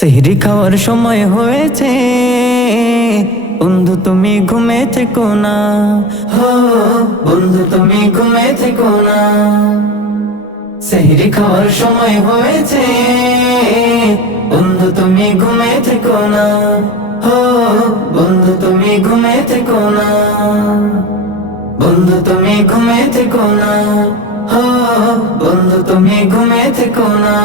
সেহরি খাওয়ার সময় হয়েছে। বন্ধু, তুমি ঘুমে থেকো না। হো, বন্ধু, তুমি ঘুমে থেকো না। সেহরি খাওয়ার সময় হয়েছে। বন্ধু, তুমি ঘুমে থেকো না। হো, বন্ধু, তুমি ঘুমে থেকো না। বন্ধু, তুমি ঘুমে থেকো না। হো, বন্ধু, তুমি ঘুমে থেকো না।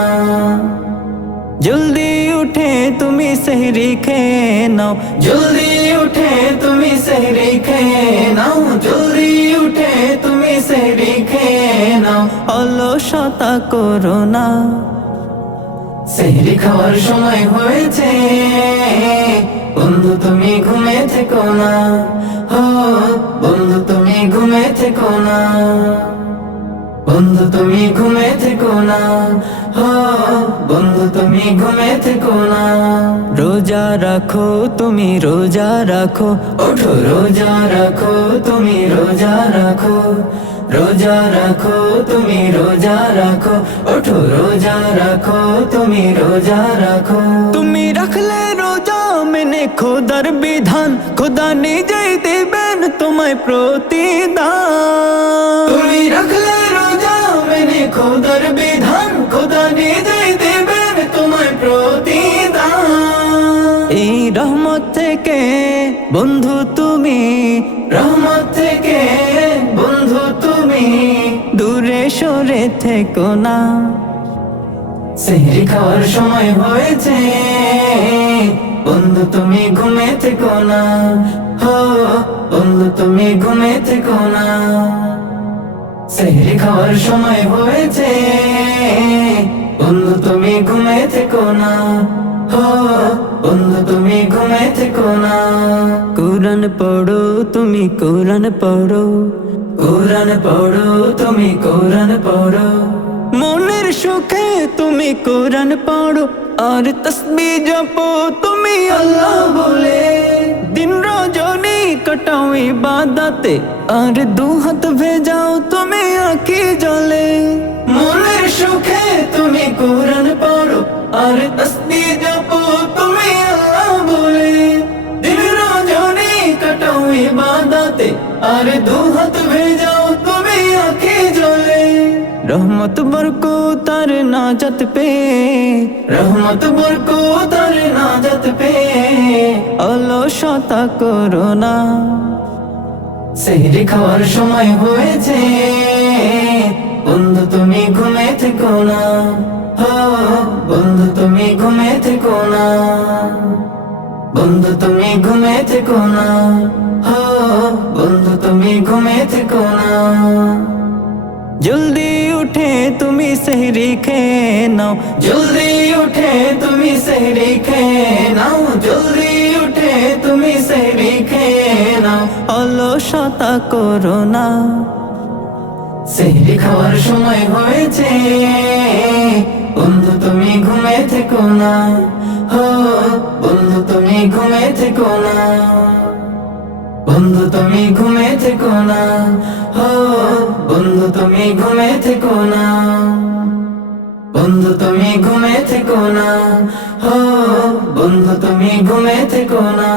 জলদি উঠে তুমি সেহরি খেয়ে নাও। জলদি উঠে তুমি সেহরি খেয়ে নাও। জলদি উঠে তুমি সেহরি খেয়ে নাও। অলসতা করো না। সেহরি খাওয়ার সময় হয়েছে। বন্ধু, তুমি ঘুমে থেকো না। হো, বন্ধু, তুমি ঘুমে থেকো না। বন্ধু, তুমি ঘুমে থেকো না। হো বন্ধু, তুমি ঘুমে থেকো না। রোজা রাখো, তুমি রোজা রাখো। ওঠো, রোজা রাখো, তুমি রোজা রাখো। রোজা রাখো, তুমি রোজা রাখো। ওঠো, রোজা রাখো, তুমি রোজা রাখো। তুমি রাখলে রোজা মেনে খোদার বিধান। খোদা নিজেই দেবেন তোমায় প্রতিদান। তুমি রাখলে রোজা মেনে খোদার বিধান। খোদা নিজেই বন্ধু তুমি, রহমত থেকে বন্ধু তুমি, দূরে সরে থেকো না। সেহরি খাওয়ার সময় হয়েছে, বন্ধু তুমি ঘুমে থেকো না। হো, বন্ধু তুমি ঘুমে থেকো না। সেহরি খাওয়ার সময় হয়েছে, বন্ধু তুমি ঘুমে থেকো না। থেকো না কোরআন পড়ো তুমি কোরআন পড়ো কোরআন পড়ো তুমি কোরআন পড়ো মনের সুখে তুমি কোরআন পড়ো আর তসবি জপো তুমি আল্লাহ বলে দিন রজনী কাটাও ইবাদতে আর দুহাত ভেজাও তুমি আঁখি ইবাদতে আর দু হাত ভেজাও তুমি আঁখি জলে রহমত বরকো তার নাজত পে। রহমত বরকো তার নাজত পে। অলসতা করো না। সেহরি খাওয়ার সময় হয়েছে। বন্ধু তুমি ঘুমে থেকো না। হো বন্ধু তুমি ঘুমে থেকো না। বন্ধু তুমি ঘুমে থেকো না। বন্ধু তুমি ঘুমে থেকো না। জলদি উঠে তুমি সেহরি খেয়ে নাও। জলদি উঠে তুমি সেহরি খেয়ে নাও। জলদি উঠে তুমি সেহরি খেয়ে নাও। অলসতা করো না। সেহরি খাওয়ার সময় হয়েছে। বন্ধু তুমি ঘুমে থেকো না। হো, বন্ধু তুমি ঘুমে থেকো না। বন্ধু, তুমি ঘুমে থেকো না। হো বন্ধু, তুমি ঘুমে থেকো না। বন্ধু, তুমি ঘুমে থেকো না। হো বন্ধু, তুমি ঘুমে থেকো না।